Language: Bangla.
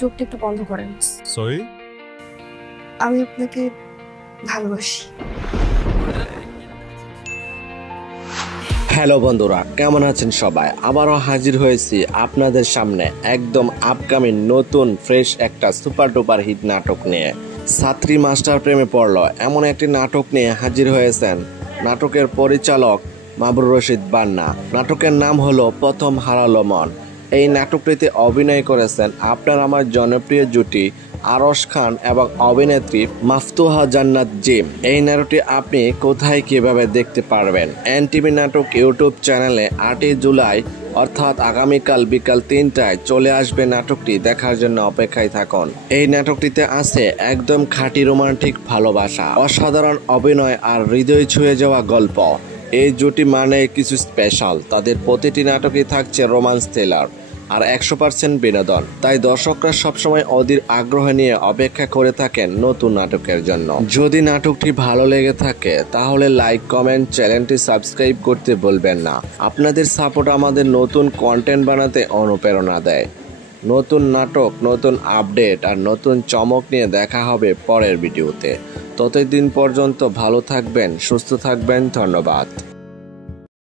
চোখটা একটু বন্ধ করেন। সরি, আমি আপনাকে ভালোবাসি। হ্যালো বন্ধুরা, কেমন আছেন সবাই? আবারও হাজির হয়েছি আপনাদের সামনে একদম আপকামিং নতুন ফ্রেশ একটা সুপার ডুপার হিট নাটক নিয়ে। ছাত্রী মাস্টার প্রেমে পড়ল এমন একটি নাটক নিয়ে হাজির হয়েছেন নাটকের পরিচালক মাবরুর রশিদ বান্না। নাটকের নাম হলো প্রথম হারালো মন। এই নাটকটিতে অভিনয় করেছেন আপনার আমার জনপ্রিয় জুটি আরশ খান এবং অভিনেত্রী মাফতুহা জান্নাত জিম। এই নাটকটি আপনি কোথায় কিভাবে দেখতে পারবেন? এনটিভি নাটক ইউটিউব চ্যানেলে 8ই জুলাই অর্থাৎ আগামীকাল বিকাল 3টায় চলে আসবে নাটকটি দেখার জন্য অপেক্ষায় থাকুন। এই নাটকটিতে আছে একদম খাঁটি রোমান্টিক ভালোবাসা, অসাধারণ অভিনয় আর হৃদয় ছুঁয়ে যাওয়া গল্প। এই জুটি মানে কিছু স্পেশাল। তাদের প্রতিটি নাটকই থাকছে রোমান্স থ্রিলার আর 100% বিনোদন। তাই দর্শকরা সবসময় অধীর আগ্রহ নিয়ে অপেক্ষা করে থাকেন নতুন নাটকের জন্য। যদি নাটকটি ভালো লেগে থাকে তাহলে লাইক, কমেন্ট, চ্যানেলটি সাবস্ক্রাইব করতে ভুলবেন না। আপনাদের সাপোর্ট আমাদের নতুন কন্টেন্ট বানাতে অনুপ্রেরণা দেয়। নতুন নাটক, নতুন আপডেট আর নতুন চমক নিয়ে দেখা হবে পরের ভিডিওতে। ততদিন পর্যন্ত ভালো থাকবেন, সুস্থ থাকবেন। ধন্যবাদ।